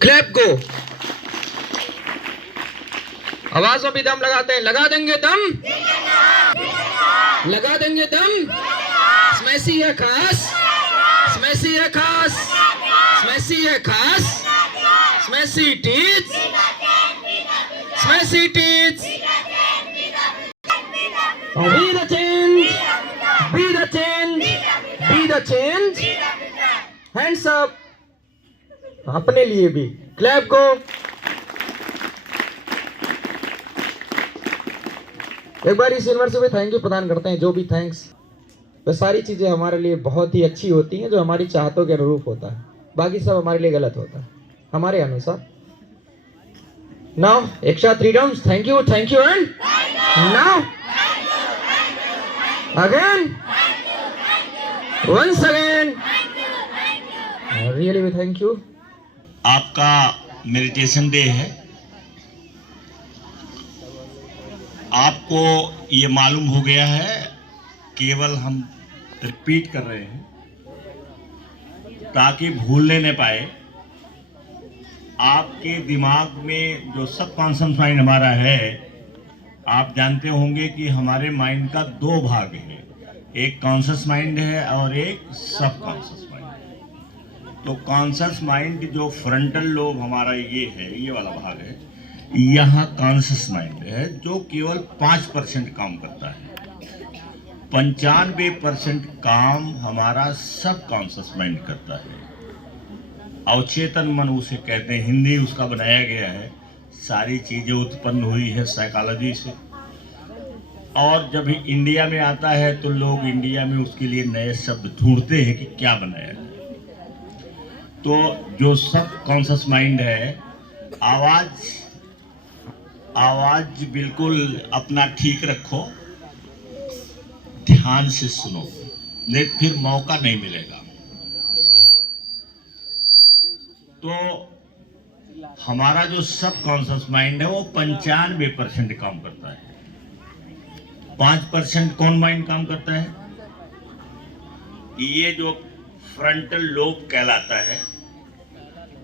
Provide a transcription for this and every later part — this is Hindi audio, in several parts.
क्लैप गो। आवाजों भी दम लगाते हैं। लगा देंगे दम, लगा देंगे दम। स्मैसी है खास, स्मैसी है खास, स्मैसी है खास, स्मैसी टीच, स्मैसी teach. Be the change, be the change, be the change. Hands up. अपने लिए भी क्लैप को। एक बार इस यूनिवर्सिटी में थैंक यू प्रदान करते हैं। जो भी थैंक्स, वो सारी चीजें हमारे लिए बहुत ही अच्छी होती हैं जो हमारी चाहतों के अनुरूप होता है। बाकी सब हमारे लिए गलत होता है हमारे अनुसार। नाउ एक साथ 3 times thank you and now again, once again, really thank you. आपका मेडिटेशन डे है। आपको ये मालूम हो गया है, केवल हम रिपीट कर रहे हैं ताकि भूलने न पाए। आपके दिमाग में जो सबकॉन्शियस माइंड हमारा है, आप जानते होंगे कि हमारे माइंड का 2 भाग है, एक कॉन्शियस माइंड है और एक सब कॉन्शियस माइंड। तो कॉन्शियस माइंड जो फ्रंटल लोब हमारा ये है, ये वाला भाग है, यहाँ कॉन्शियस माइंड है जो केवल 5% काम करता है। 95% काम हमारा सब कॉन्शियस माइंड करता है। अवचेतन मन उसे कहते हैं, हिंदी उसका बनाया गया है। सारी चीजें उत्पन्न हुई है साइकोलॉजी से, और जब इंडिया में आता है तो लोग इंडिया में उसके लिए नए शब्द ढूंढते हैं कि क्या बनाया जाए। तो जो सब कॉन्शियस माइंड है, आवाज बिल्कुल अपना ठीक रखो, ध्यान से सुनो, नहीं फिर मौका नहीं मिलेगा। तो हमारा जो सब कॉन्शियस माइंड है वो 95% काम करता है। 5% कौन माइंड काम करता है? ये जो फ्रंटल लोब कहलाता है।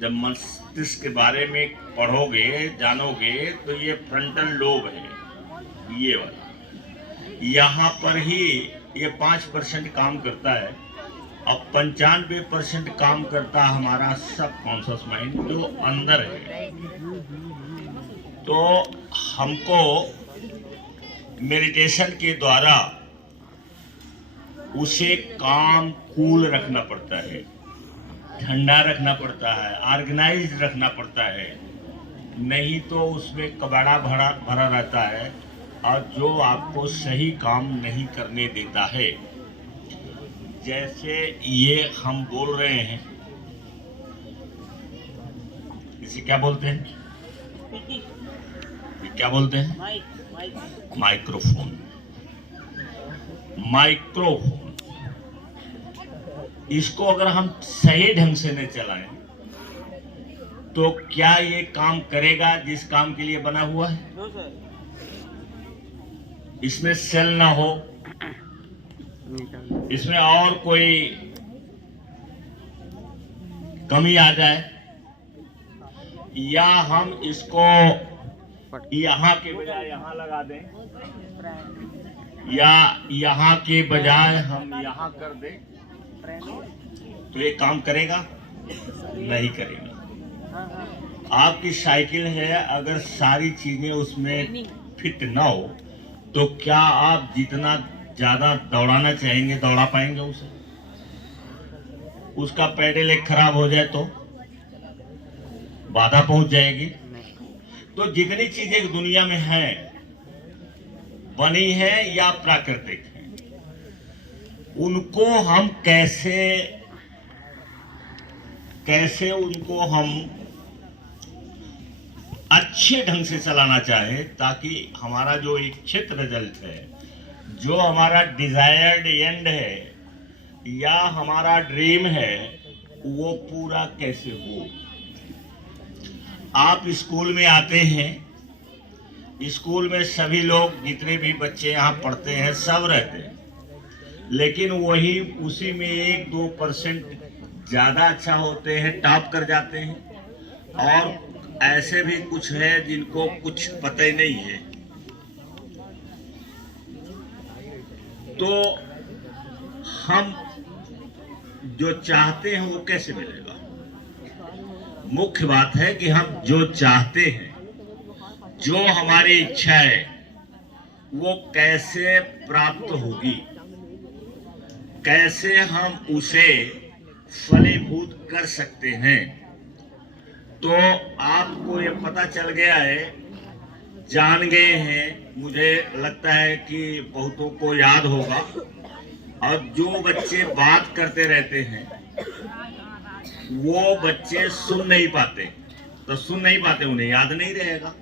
जब मस्तिष्क के बारे में पढ़ोगे, जानोगे, तो ये फ्रंटल लोब है, ये वाला। यहाँ पर ही ये 5% काम करता है। अब 95% काम करता है हमारा सब कॉन्शियस माइंड जो अंदर है। तो हमको मेडिटेशन के द्वारा उसे काम कूल रखना पड़ता है, ठंडा रखना पड़ता है, ऑर्गेनाइज रखना पड़ता है। नहीं तो उसमें कबाड़ा भरा रहता है और जो आपको सही काम नहीं करने देता है। जैसे ये हम बोल रहे हैं, इसे क्या बोलते हैं? ये क्या बोलते हैं? माइक्रोफोन। माइक्रोफोन, इसको अगर हम सही ढंग से नहीं चलाएं तो क्या ये काम करेगा जिस काम के लिए बना हुआ है? इसमें सेल ना हो, इसमें और कोई कमी आ जाए, या हम इसको यहाँ के बजाय यहाँ लगा दें, या यहाँ के बजाय हम यहाँ कर दें, तो ये काम करेगा? नहीं करेगा। आपकी साइकिल है, अगर सारी चीजें उसमें फिट ना हो तो क्या आप जितना ज्यादा दौड़ाना चाहेंगे दौड़ा पाएंगे उसे? उसका पैडल एक खराब हो जाए तो बाधा पहुंच जाएगी। तो जितनी चीजें दुनिया में हैं, बनी है या प्राकृतिक है, उनको हम कैसे उनको हम अच्छे ढंग से चलाना चाहे, ताकि हमारा जो इच्छित रिजल्ट है, जो हमारा डिजायर्ड एंड है या हमारा ड्रीम है, वो पूरा कैसे हो। आप स्कूल में आते हैं, स्कूल में सभी लोग, जितने भी बच्चे यहाँ पढ़ते हैं, सब रहते हैं, लेकिन वही उसी में 1-2% ज़्यादा अच्छा होते हैं, टॉप कर जाते हैं, और ऐसे भी कुछ है जिनको कुछ पता ही नहीं है। तो हम जो चाहते हैं वो कैसे मिलेगा? मुख्य बात है कि हम जो चाहते हैं, जो हमारी इच्छा है, वो कैसे प्राप्त होगी, कैसे हम उसे फलीभूत कर सकते हैं। तो आपको ये पता चल गया है, जान गए हैं, मुझे लगता है कि बहुतों को याद होगा। और जो बच्चे बात करते रहते हैं वो बच्चे सुन नहीं पाते, तो सुन नहीं पाते, उन्हें याद नहीं रहेगा।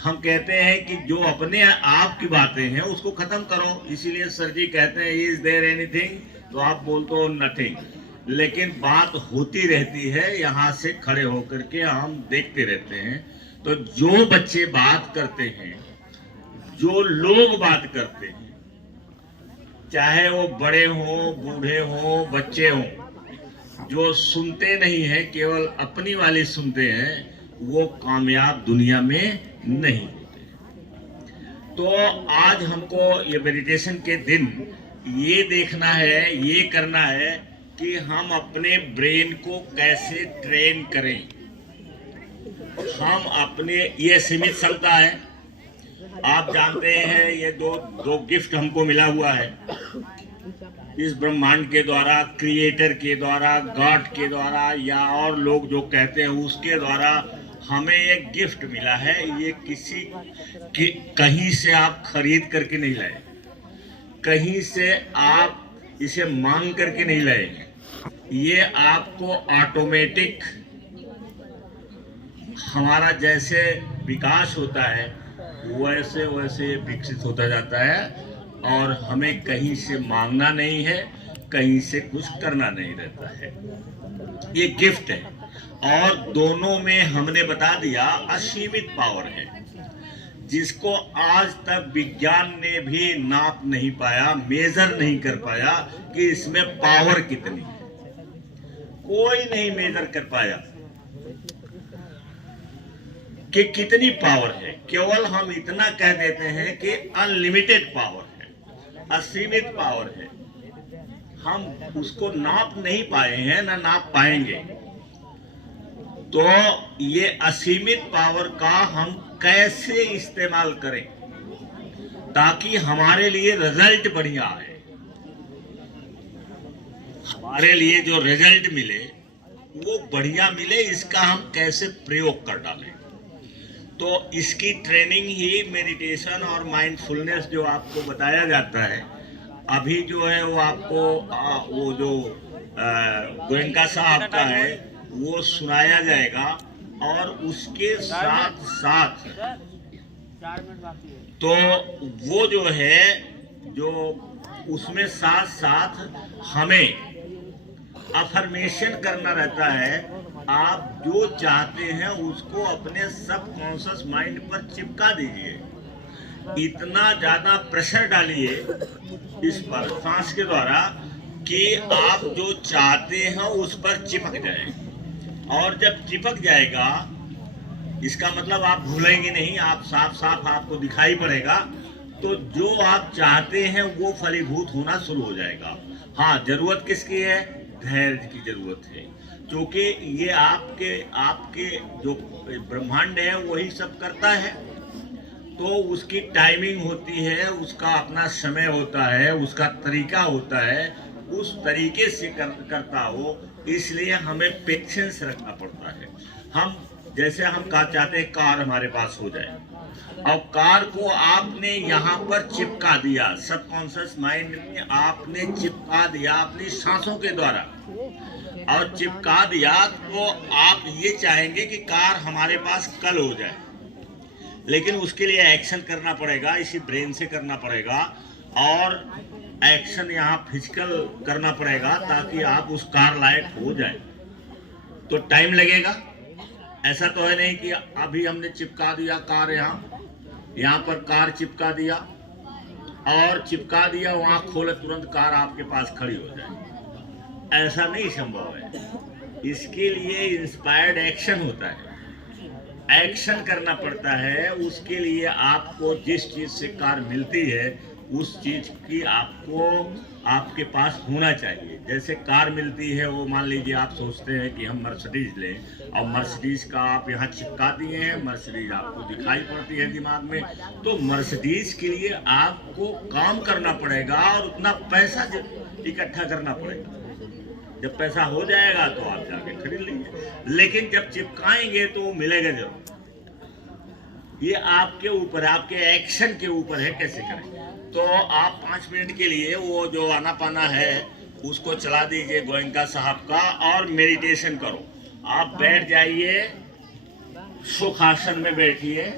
हम कहते हैं कि जो अपने आप की बातें हैं उसको खत्म करो, इसीलिए सर जी कहते हैं इज देयर एनीथिंग, तो आप बोलते हो नथिंग। लेकिन बात होती रहती है, यहाँ से खड़े होकर के हम देखते रहते हैं। तो जो बच्चे बात करते हैं, जो लोग बात करते हैं, चाहे वो बड़े हों, बूढ़े हों, बच्चे हों, जो सुनते नहीं है, केवल अपनी वाली सुनते हैं, वो कामयाब दुनिया में नहीं होते। तो आज हमको ये मेडिटेशन के दिन ये देखना है, ये करना है कि हम अपने ब्रेन को कैसे ट्रेन करें। हम अपने, ये सीमित क्षमता है, आप जानते हैं, ये दो गिफ्ट हमको मिला हुआ है इस ब्रह्मांड के द्वारा, क्रिएटर के द्वारा, गॉड के द्वारा, या और लोग जो कहते हैं उसके द्वारा हमें एक गिफ्ट मिला है। ये किसी कहीं से आप खरीद करके नहीं लाए, कहीं से आप इसे मांग करके नहीं लाए, ये आपको ऑटोमेटिक, हमारा जैसे विकास होता है वैसे वैसे विकसित होता जाता है, और हमें कहीं से मांगना नहीं है, कहीं से कुछ करना नहीं रहता है। ये गिफ्ट है, और दोनों में हमने बता दिया असीमित पावर है, जिसको आज तक विज्ञान ने भी नाप नहीं पाया, मेजर नहीं कर पाया कि इसमें पावर कितनी है। कोई नहीं मेजर कर पाया कि कितनी पावर है। केवल हम इतना कह देते हैं कि अनलिमिटेड पावर है, असीमित पावर है। हम उसको नाप नहीं पाए हैं, ना नाप पाएंगे। तो ये असीमित पावर का हम कैसे इस्तेमाल करें ताकि हमारे लिए रिजल्ट बढ़िया आए, हमारे लिए जो रिजल्ट मिले वो बढ़िया मिले, इसका हम कैसे प्रयोग कर डालें। तो इसकी ट्रेनिंग ही मेडिटेशन और माइंडफुलनेस जो आपको बताया जाता है, अभी जो है वो आपको वो जो गोयनका साहब का है वो सुनाया जाएगा, और उसके साथ साथ तो वो जो है, जो उसमें साथ साथ हमें अफर्मेशन करना रहता है। आप जो चाहते हैं उसको अपने सबकॉन्शियस माइंड पर चिपका दीजिए, इतना ज्यादा प्रेशर डालिए इस पर सांस के द्वारा कि आप जो चाहते हैं उस पर चिपक जाए। और जब चिपक जाएगा, इसका मतलब आप भूलेंगे नहीं, आप साफ साफ आपको दिखाई पड़ेगा। तो जो आप चाहते हैं वो फलीभूत होना शुरू हो जाएगा। हाँ, जरूरत किसकी है? धैर्य की जरूरत है, क्योंकि ये आपके जो ब्रह्मांड है वही सब करता है। तो उसकी टाइमिंग होती है, उसका अपना समय होता है, उसका तरीका होता है, उस तरीके से करता हो, इसलिए हमें पेशेंस रखना पड़ता है। हम जैसे हम चाहते हैं कार हमारे पास हो जाए, और कार को आपने यहाँ पर चिपका दिया, सबकॉन्शियस माइंड में आपने चिपका दिया अपनी सांसों के द्वारा, और चिपका दिया तो आप ये चाहेंगे कि कार हमारे पास कल हो जाए, लेकिन उसके लिए एक्शन करना पड़ेगा, इसी ब्रेन से करना पड़ेगा, और एक्शन यहाँ फिजिकल करना पड़ेगा ताकि आप उस कार लायक हो जाए। तो टाइम लगेगा, ऐसा तो है नहीं कि अभी हमने चिपका दिया कार, यहाँ पर कार चिपका दिया और चिपका दिया, वहाँ खोले तुरंत कार आपके पास खड़ी हो जाए, ऐसा नहीं संभव है। इसके लिए इंस्पायर्ड एक्शन होता है, एक्शन करना पड़ता है। उसके लिए आपको जिस चीज़ से कार मिलती है उस चीज़ की आपको आपके पास होना चाहिए। जैसे कार मिलती है, वो मान लीजिए आप सोचते हैं कि हम मर्सिडीज लें, और मर्सिडीज का आप यहाँ चिपका दिए हैं, मर्सिडीज आपको दिखाई पड़ती है दिमाग में, तो मर्सिडीज के लिए आपको काम करना पड़ेगा और उतना पैसा इकट्ठा करना पड़ेगा। जब पैसा हो जाएगा तो आप जाके खरीद लीजिए, लेकिन जब चिपकाएंगे तो वो मिलेगा जरूर। ये आपके ऊपर, आपके एक्शन के ऊपर है कैसे करें। तो आप 5 मिनट के लिए वो जो आना पाना है उसको चला दीजिए गोयनका साहब का, और मेडिटेशन करो। आप बैठ जाइए, सुखासन में बैठिए।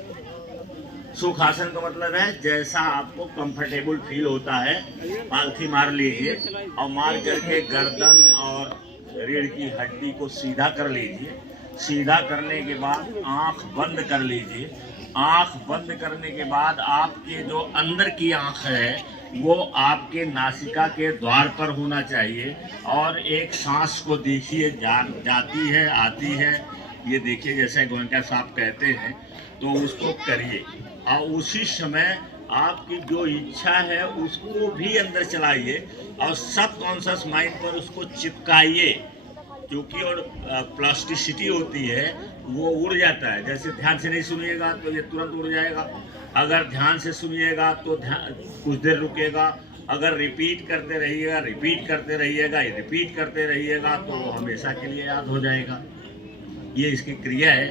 सुखासन का मतलब है जैसा आपको कंफर्टेबल फील होता है, पालथी मार लीजिए और मार करके गर्दन और रीढ़ की हड्डी को सीधा कर लीजिए। सीधा करने के बाद आंख बंद कर लीजिए। आंख बंद करने के बाद आपके जो अंदर की आंख है वो आपके नासिका के द्वार पर होना चाहिए, और एक सांस को देखिए, जाती है आती है, ये देखिए जैसे गोयनका साहब कहते हैं, तो उसको करिए। और उसी समय आपकी जो इच्छा है उसको भी अंदर चलाइए और सब कॉन्शियस माइंड पर उसको चिपकाइए, क्योंकि और प्लास्टिसिटी होती है, वो उड़ जाता है। जैसे ध्यान से नहीं सुनिएगा तो ये तुरंत उड़ जाएगा, अगर ध्यान से सुनिएगा तो ध्यान कुछ देर रुकेगा, अगर रिपीट करते रहिएगा, रिपीट करते रहिएगा, रिपीट करते रहिएगा तो हमेशा के लिए याद हो जाएगा। ये इसकी क्रिया है,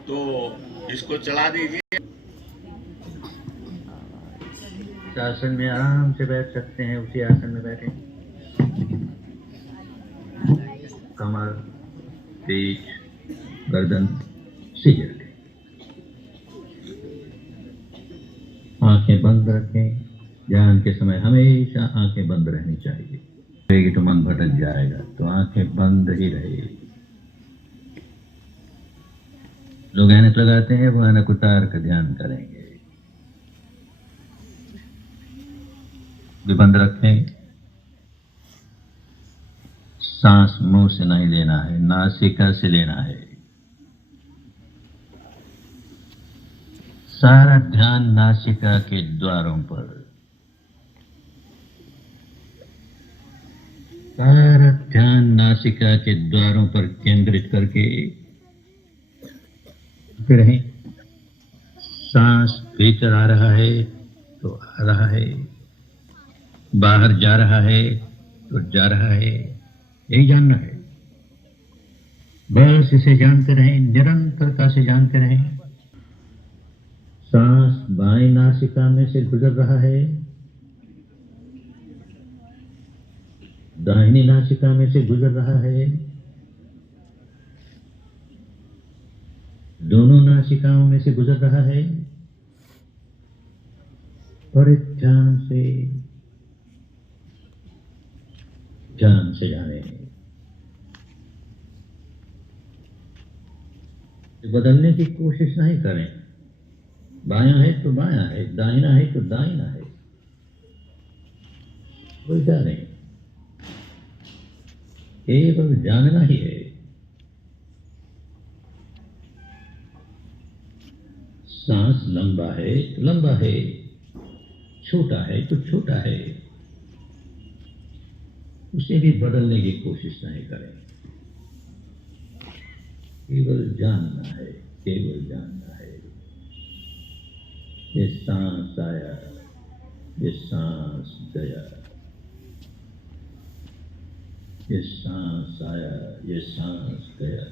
तो इसको चला दीजिए। आसन में आराम से बैठ सकते हैं, उसी आसन में बैठें। कमर, पीठ, गर्दन सीधे रखें, आंखें बंद रखें। ध्यान के समय हमेशा आंखें बंद रहनी चाहिए, रहेगी तो मन भटक जाएगा, तो आंखें बंद ही रहे। लोग ऐनक लगाते हैं, वो ऐनक उतार कर ध्यान करेंगे। भी बंद रखें। सांस मुंह से नहीं लेना है, नासिका से लेना है। सारा ध्यान नासिका के द्वारों पर, सारा ध्यान नासिका के द्वारों पर केंद्रित करके रहें। सांस भीतर आ रहा है तो आ रहा है, बाहर जा रहा है तो जा रहा है, यही जानना है। बस इसे जानते रहें, निरंतरता से जानते रहें। सांस बाएं नासिका में से गुजर रहा है, दाहिनी नासिका में से गुजर रहा है, दोनों नासिकाओं में से गुजर रहा है। बड़े ध्यान से जाने, बदलने की कोशिश नहीं करें। बायां है तो बायां है, दाहिना है तो दाहिना है, कोई क्या नहीं, केवल जानना ही है। सांस लंबा है तो लंबा है, छोटा है तो छोटा है, उसे भी बदलने की कोशिश नहीं करें। केवल जानना है, केवल जानना है। ये सांस आया, ये सांस गया, ये सांस आया, ये सांस गया।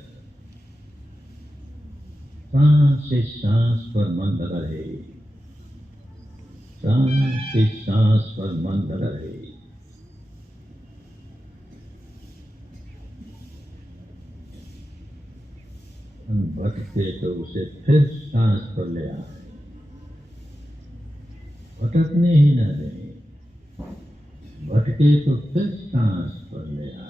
सांस से सांस पर मन लगा रहे, सांस से सांस पर मन लगा रहे। मन भटके तो उसे फिर सांस पर ले आए, भटकने ही न दें। भटके तो फिर सांस पर ले आए।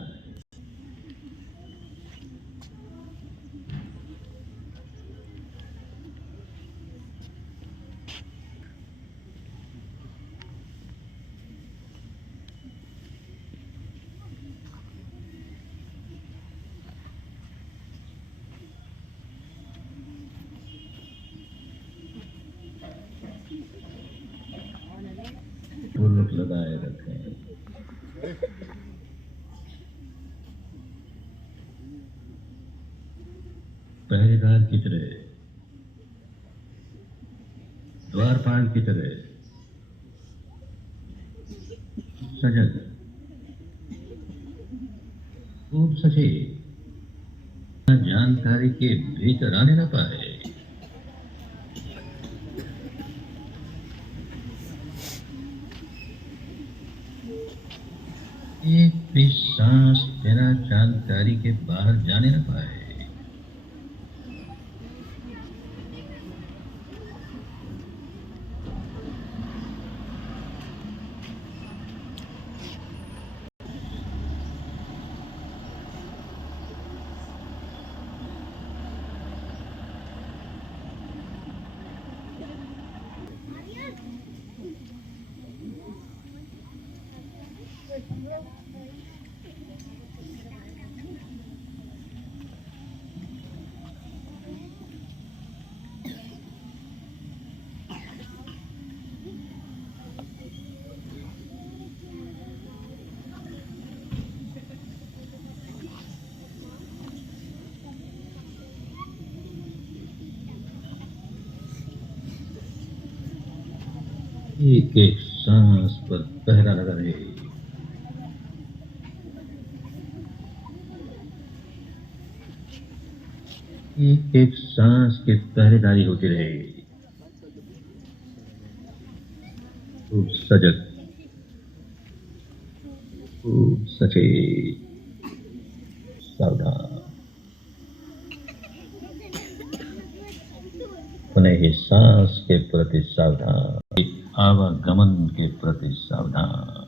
लगाए रखें। पहरेदार की तरह, द्वारपाल की तरह सजग, खूब सजे, जानकारी के भीतर आने न पाए। एक भी सांस बिना जानकारी के बाहर जाने न पाए। एक एक सांस पर पहरा लगा रहे। एक एक सांस की पहरेदारी होती रहे। खूब सजग, खूब सचेत, सावधान, अपने ही सांस के प्रति सावधान, आवागमन के प्रति सावधान।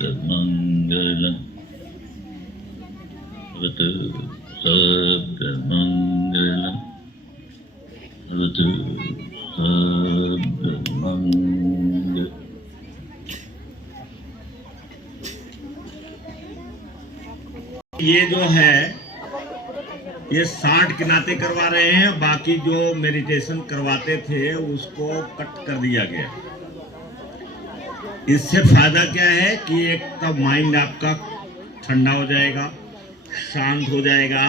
सर्वमंगलम, सर्वमंगलम, सर्वमंगल। ये जो है ये 60 के नाते करवा रहे हैं, बाकी जो मेडिटेशन करवाते थे उसको कट कर दिया गया। इससे फायदा क्या है कि एक तो माइंड आपका ठंडा हो जाएगा, शांत हो जाएगा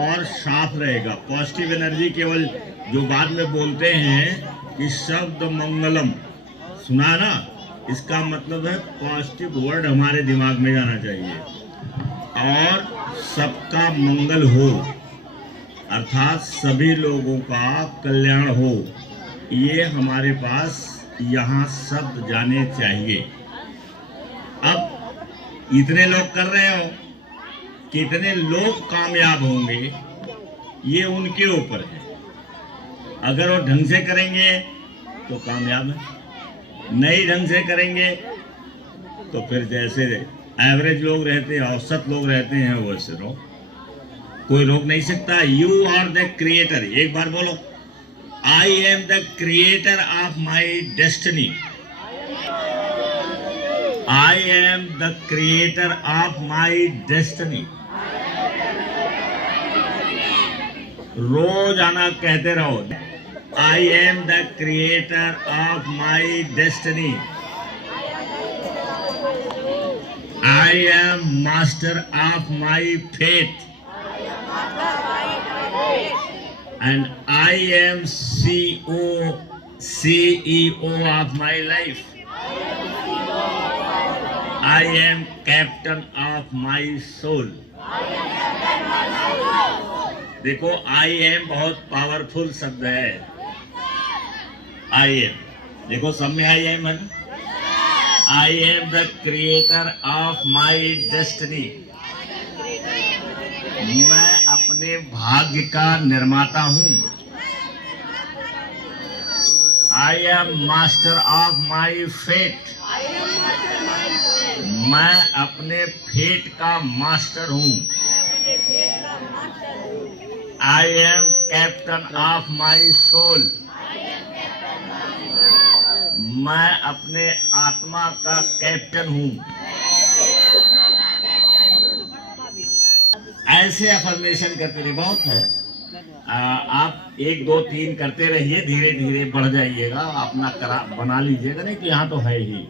और साफ रहेगा। पॉजिटिव एनर्जी केवल जो बाद में बोलते हैं कि शब्द मंगलम, सुना ना, इसका मतलब है पॉजिटिव वर्ड हमारे दिमाग में जाना चाहिए और सबका मंगल हो, अर्थात सभी लोगों का कल्याण हो, ये हमारे पास यहाँ शब्द जाने चाहिए। अब इतने लोग कर रहे हो, कितने लोग कामयाब होंगे ये उनके ऊपर है। अगर वो ढंग से करेंगे तो कामयाब है, नहीं ढंग से करेंगे तो फिर जैसे एवरेज लोग रहते हैं, औसत लोग रहते हैं, वैसे कोई रोक नहीं सकता। यू आर द क्रिएटर, एक बार बोलो, I am the creator of my destiny. I am the creator of my destiny. रोज आना कहते रहो, I am the creator of my destiny. I am master of my fate. And I am CEO of my life. I am captain of my soul. देखो I am बहुत पावरफुल शब्द है। I am, देखो सब में I am है ना। I am the creator of my destiny. मैं अपने भाग्य का निर्माता हूं। I am master of my fate. मैं अपने फेट का मास्टर हूँ। I am captain of my soul. मैं अपने आत्मा का कैप्टन हूँ। ऐसे अफर्मेशन करते रहिए, बहुत है। आप 1 2 3 करते रहिए, धीरे धीरे बढ़ जाइएगा, अपना बना लीजिएगा। नहीं तो यहाँ तो है ही,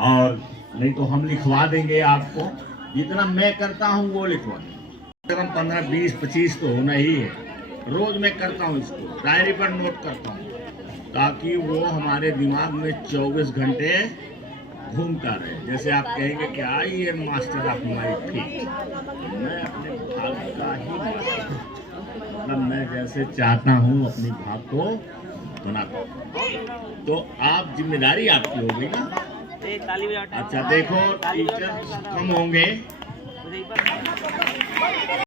और नहीं तो हम लिखवा देंगे आपको। जितना मैं करता हूँ वो लिखवा देंगे। 15 20 25 तो होना ही है। रोज मैं करता हूँ इसको, डायरी पर नोट करता हूँ, ताकि वो हमारे दिमाग में 24 घंटे घूमता रहे। जैसे आप कहेंगे कि आई am master of my feet. मैं अपने भाग का ही मतलब मैं जैसे चाहता हूँ अपनी भाग को बनाता हूँ। तो आप जिम्मेदारी आपकी हो गई ना। अच्छा देखो, टीचर कम होंगे।